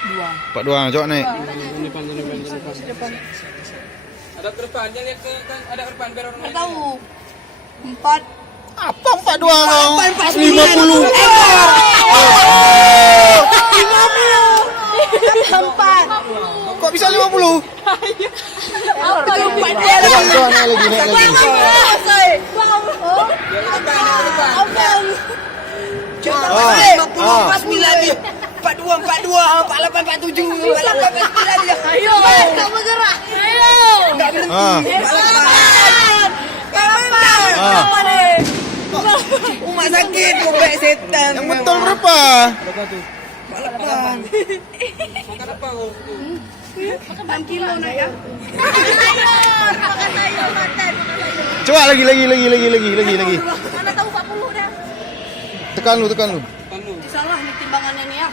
42. Coba naik. Depan. Ada ke depan, jangan lihat ke ada ke depan biar orang lain. Tahu. 4. Apa 42 kau? 50. 4. Kok bisa 50? Apa yang 4 dia Coba lagi? coba naik lagi, naik lagi. Empat dua, 48, 47, 48, 49 dia. Ayo, tak bergerak. Ayo. Tak berhenti. Ah. 48. Umat sakit, gobek setan. Yang betul berapa? Berapa tu? 48. Makan apa kau? 6 kilo nak ya. Coba lagi. Mana tahu 40 dah. Tekan lu. Tanu. Salah nih timbangannya nih ya.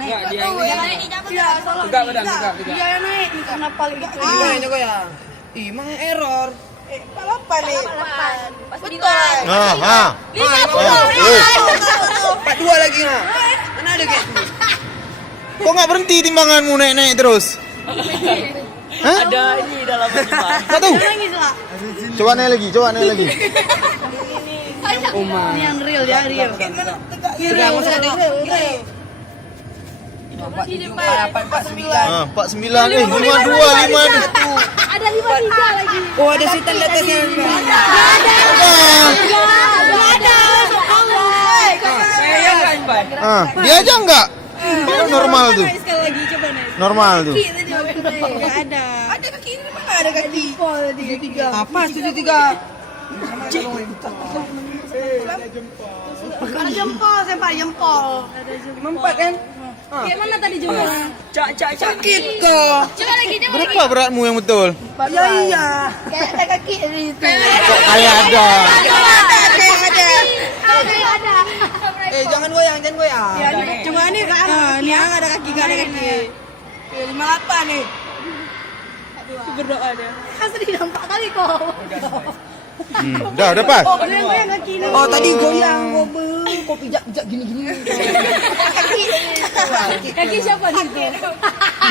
Naik. Enggak, dia yang naik ni jangan. Ya, salah. Tegak badan, tegak. Dia yang naik ni kenapa lagi? Jago ya. Ih, emang error. 48 nih. Betul. Ah. 42 lagi nah. Mana ada gitu? Kok nggak berhenti timbanganmu naik terus? Hah? Ada ini dalam bagaimana? Nggak tahu. Nangis lah. Coba naik lagi. Ini yang real ya, real. Tegak masa ada. Di depan. 49. 49 52. Ada 53 lagi. Oh, ada setan di atasnya. Saya kan, Pak. Dia aja enggak? Dia normal tuh. Sekali lagi coba naik. Normal tuh. Enggak ada. Ada kaki ini mana ada kaki? Tiga. Apa 73? Ada jempol, saya jempol. Empat kan? Kayak mana tadi jempol? Sakit kok. Coba lagi dia. Berapa beratmu yang betul? Ya iya. Kayak ada kaki di situ. Kok kayak ada? Ada. Jangan goyang. Ya, cuma ini ini yang ada kaki, enggak ada kaki. 58 nih. Berdoa dia. Asli nampak kali kok. Udah pas. Oh, goyang kaki ini. Oh, tadi goyang. Kok pijak gini. Kaki siapa nih?